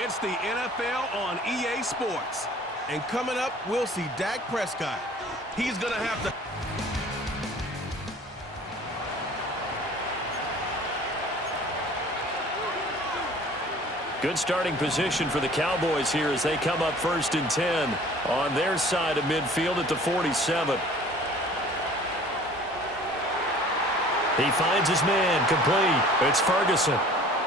It's the NFL on EA Sports. And coming up, we'll see Dak Prescott. He's going to have to... Good starting position for the Cowboys here as they come up 1st and 10 on their side of midfield at the 47. He finds his man, complete. It's Ferguson.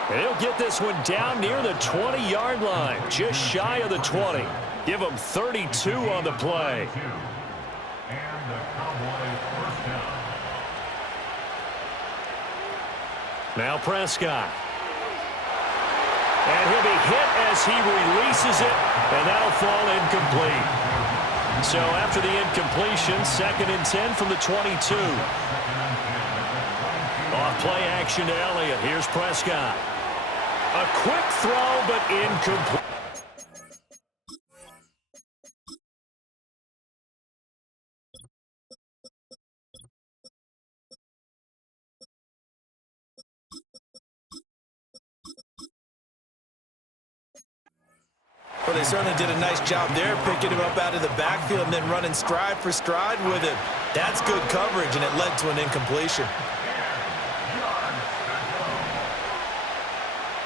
He'll get this one down near the 20-yard line, just shy of the 20. Give him 32 on the play. Now Prescott. And he'll be hit as he releases it, and that'll fall incomplete. So after the incompletion, 2nd and 10 from the 22. Off play action to Elliott. Here's Prescott. A quick throw, but incomplete. Well, they certainly did a nice job there, picking him up out of the backfield and then running stride for stride with him. That's good coverage, and it led to an incompletion.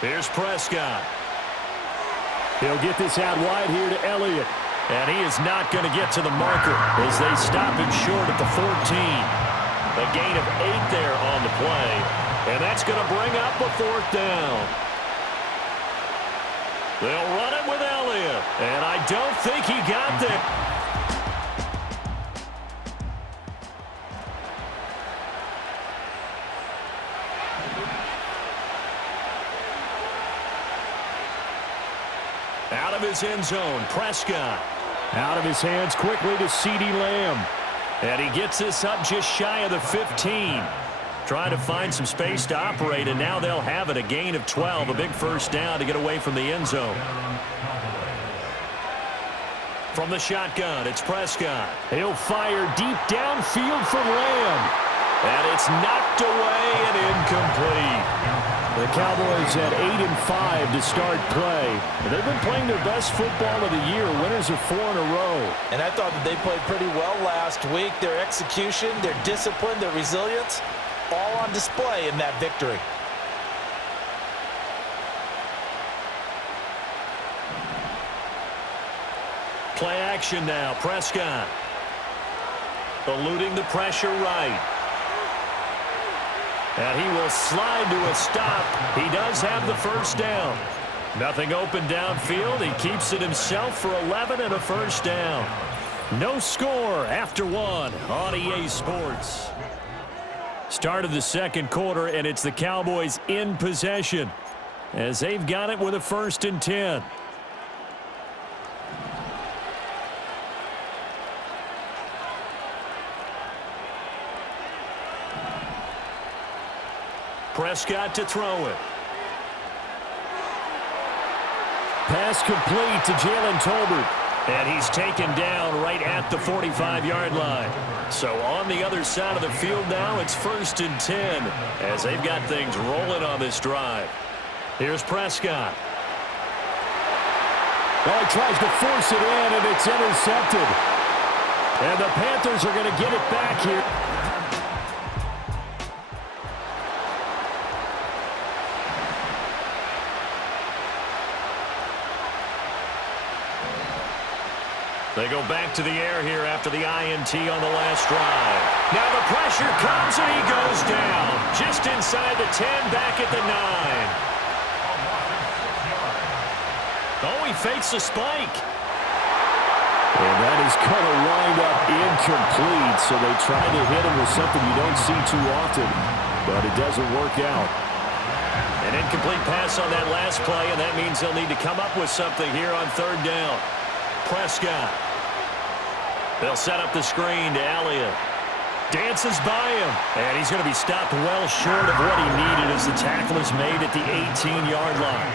Here's Prescott. He'll get this out wide here to Elliott. And he is not going to get to the marker as they stop him short at the 14. A gain of 8 there on the play. And that's going to bring up a 4th down. They'll run it with Elliott. And I don't think he got there. Out of his end zone, Prescott. Out of his hands quickly to CeeDee Lamb. And he gets this up just shy of the 15. Trying to find some space to operate, and now they'll have it. A gain of 12, a big 1st down to get away from the end zone. From the shotgun, it's Prescott. He'll fire deep downfield for Lamb. And it's knocked away and incomplete. The Cowboys at 8-5 to start play. They've been playing their best football of the year. Winners of 4 in a row. And I thought that they played pretty well last week. Their execution, their discipline, their resilience, all on display in that victory. Play action now. Prescott. Eluding the pressure right. And he will slide to a stop. He does have the 1st down. Nothing open downfield. He keeps it himself for 11 and a 1st down. No score after 1 on EA Sports. Start of the 2nd quarter, and it's the Cowboys in possession as they've got it with a 1st and 10. Prescott to throw it. Pass complete to Jalen Tolbert. And he's taken down right at the 45-yard line. So on the other side of the field now, it's 1st and 10 as they've got things rolling on this drive. Here's Prescott. Well, he tries to force it in, and it's intercepted. And the Panthers are going to get it back here. They go back to the air here after the INT on the last drive. Now the pressure comes and he goes down. Just inside the 10, back at the 9. Oh, he fakes a spike. And that is going to wind up incomplete. So they try to hit him with something you don't see too often. But it doesn't work out. An incomplete pass on that last play, and that means they'll need to come up with something here on 3rd down. Prescott. They'll set up the screen to Elliott. Dances by him. And he's going to be stopped well short of what he needed as the tackle is made at the 18-yard line.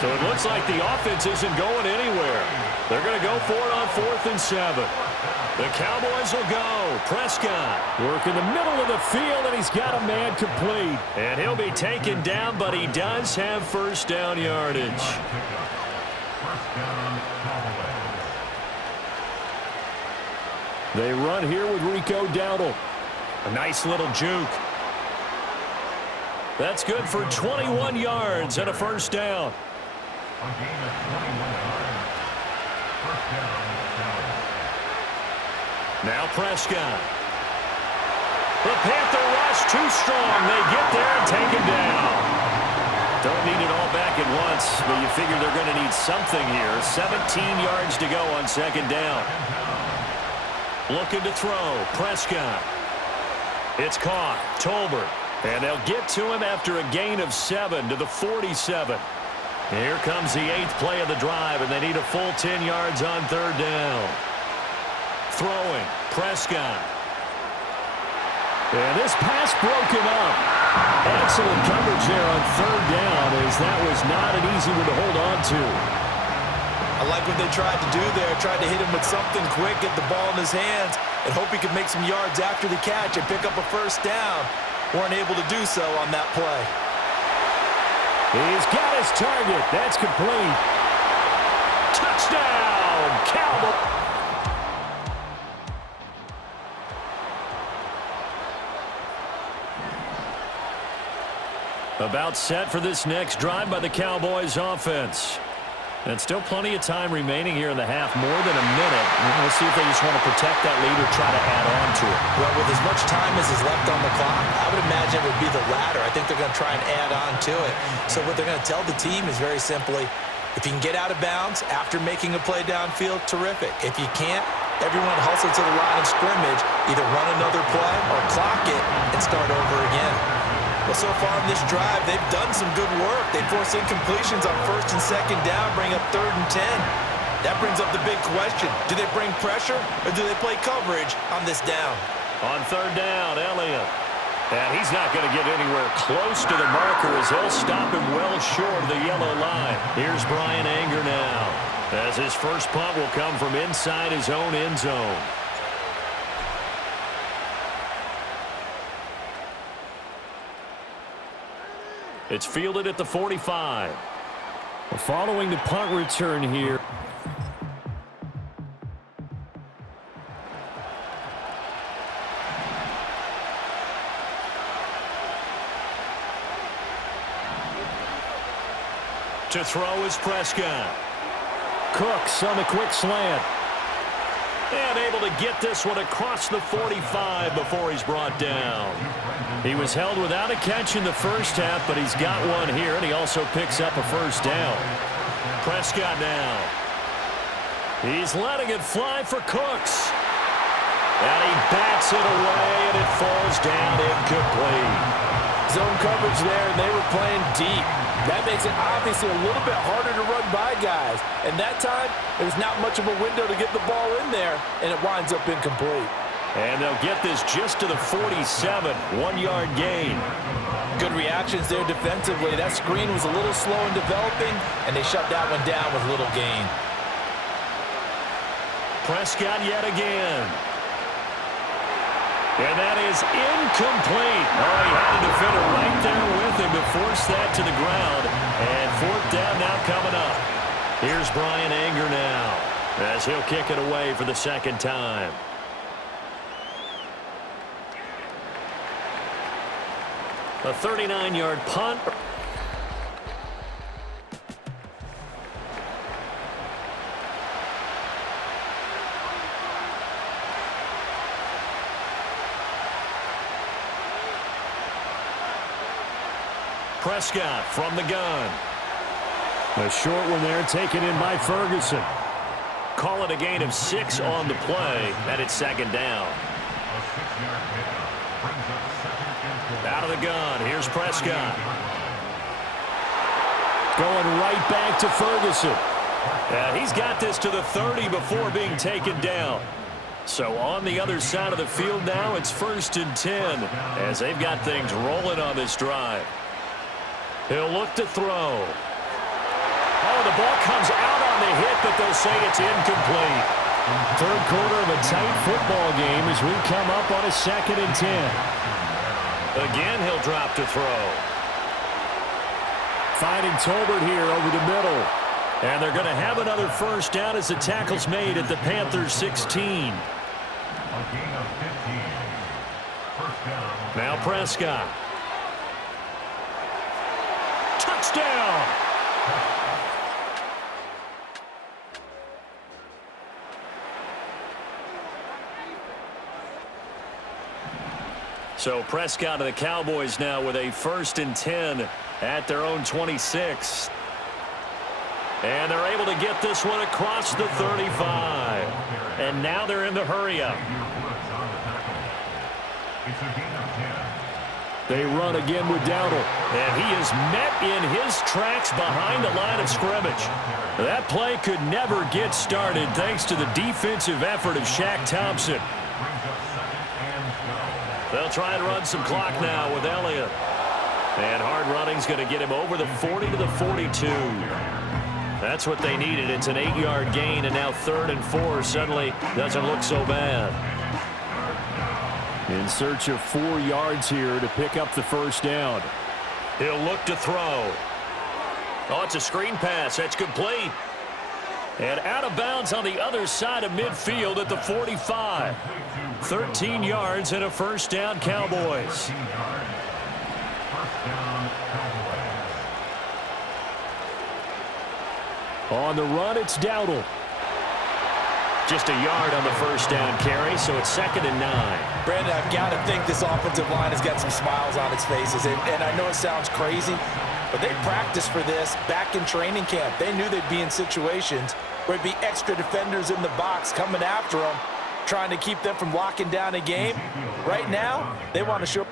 So it looks like the offense isn't going anywhere. They're going to go for it on 4th and 7. The Cowboys will go. Prescott work in the middle of the field, and he's got a man complete. And he'll be taken down, but he does have 1st down yardage. They run here with Rico Dowdle. A nice little juke. That's good for 21 yards and a first down. Now Prescott. The Panther rush too strong. They get there and take him down. Don't need it all back at once, but you figure they're going to need something here. 17 yards to go on second down. Looking to throw. Prescott. It's caught. Tolbert. And they'll get to him after a gain of 7 to the 47. Here comes the 8th play of the drive, and they need a full 10 yards on third down. Throwing. Prescott. And this pass broken up. Excellent coverage there on third down, as that was not an easy one to hold on to. I like what they tried to do there. Tried to hit him with something quick, get the ball in his hands, and hope he could make some yards after the catch and pick up a first down. Weren't able to do so on that play. He's got his target. That's complete. Touchdown, Cowboys. About set for this next drive by the Cowboys offense. And still plenty of time remaining here in the half, more than a minute. We'll see if they just want to protect that lead or try to add on to it. Well, with as much time as is left on the clock, I would imagine it would be the latter. I think they're going to try and add on to it. So what they're going to tell the team is very simply, if you can get out of bounds after making a play downfield, terrific. If you can't, everyone hustle to the line of scrimmage, either run another play or clock it and start over again. Well, so far in this drive, they've done some good work. They force incompletions on first and second down, bring up 3rd and 10. That brings up the big question. Do they bring pressure or do they play coverage on this down? On third down, Elliott. And he's not going to get anywhere close to the marker as he'll stop him well short of the yellow line. Here's Brian Anger now, as his first punt will come from inside his own end zone. It's fielded at the 45. Following the punt return here. To throw is Prescott. Cooks on the quick slant. And able to get this one across the 45 before he's brought down. He was held without a catch in the first half, but he's got one here, and he also picks up a first down. Prescott now. He's letting it fly for Cooks. And he bats it away, and it falls down incomplete. Zone coverage there, and they were playing deep. That makes it obviously a little bit harder to run by guys. And that time, there's not much of a window to get the ball in there, and it winds up incomplete. And they'll get this just to the 47, 1-yard gain. Good reactions there defensively. That screen was a little slow in developing, and they shut that one down with little gain. Prescott yet again. And that is incomplete. Oh, he had a defender right there with him to force that to the ground. And 4th down now coming up. Here's Brian Anger now, as he'll kick it away for the second time. A 39-yard punt. Prescott from the gun. A short one there, taken in by Ferguson. Call it a gain of 6 on the play, and it's second down. Out of the gun, here's Prescott. Going right back to Ferguson. And he's got this to the 30 before being taken down. So on the other side of the field now, it's 1st and 10, as they've got things rolling on this drive. He'll look to throw. Oh, the ball comes out on the hit, but they'll say it's incomplete. Third quarter of a tight football game as we come up on a 2nd and 10. Again, he'll drop to throw. Finding Tolbert here over the middle. And they're going to have another first down as the tackle's made at the Panthers' 16. Now Prescott. Touchdown! So Prescott and the Cowboys now with a 1st and 10 at their own 26. And they're able to get this one across the 35. And now they're in the hurry-up. They run again with Dowdle. And he is met in his tracks behind the line of scrimmage. That play could never get started thanks to the defensive effort of Shaq Thompson. They'll try and run some clock now with Elliott. And hard running's going to get him over the 40 to the 42. That's what they needed. It's an 8-yard gain, and now 3rd and 4 suddenly doesn't look so bad. In search of 4 yards here to pick up the first down. He'll look to throw. Oh, it's a screen pass. That's complete. And out of bounds on the other side of midfield at the 45. 13 yards and a first down, Cowboys. On the run, it's Dowdle. Just a yard on the first down carry, so it's 2nd and 9. Brandon, I've got to think this offensive line has got some smiles on its faces. And I know it sounds crazy, but they practiced for this back in training camp. They knew they'd be in situations where it'd be extra defenders in the box coming after them, trying to keep them from locking down a game. Right now, they want to show...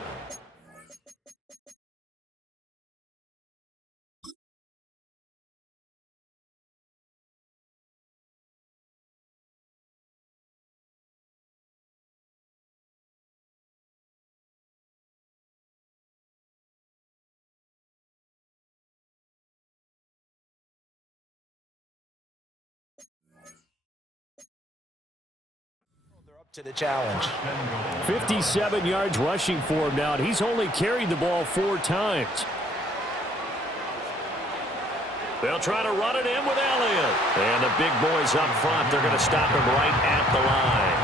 to the challenge. 57 yards rushing for him now, and he's only carried the ball 4 times. They'll try to run it in with Elliott. And the big boys up front, they're going to stop him right at the line.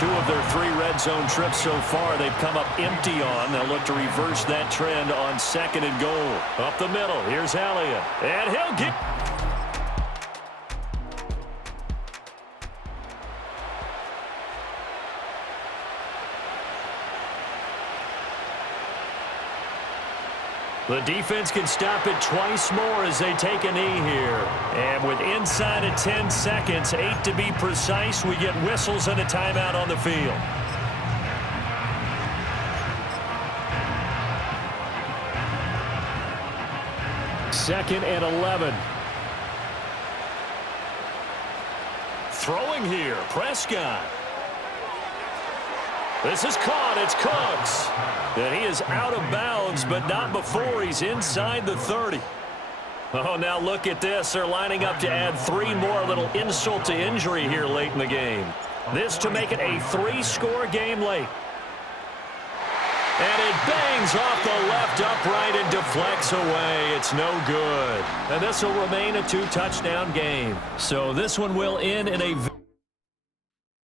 2 of their 3 red zone trips so far they've come up empty on. They'll look to reverse that trend on 2nd and goal. Up the middle, here's Elliott. And he'll get... The defense can stop it twice more as they take a knee here. And with inside of 10 seconds, 8 to be precise, we get whistles and a timeout on the field. Second and 11. Throwing here, Prescott. This is caught. It's Cooks. And he is out of bounds, but not before he's inside the 30. Oh, now look at this. They're lining up to add 3 more, little insult to injury here late in the game. This to make it a 3-score game late. And it bangs off the left upright and deflects away. It's no good. And this will remain a 2-touchdown game. So this one will end in a...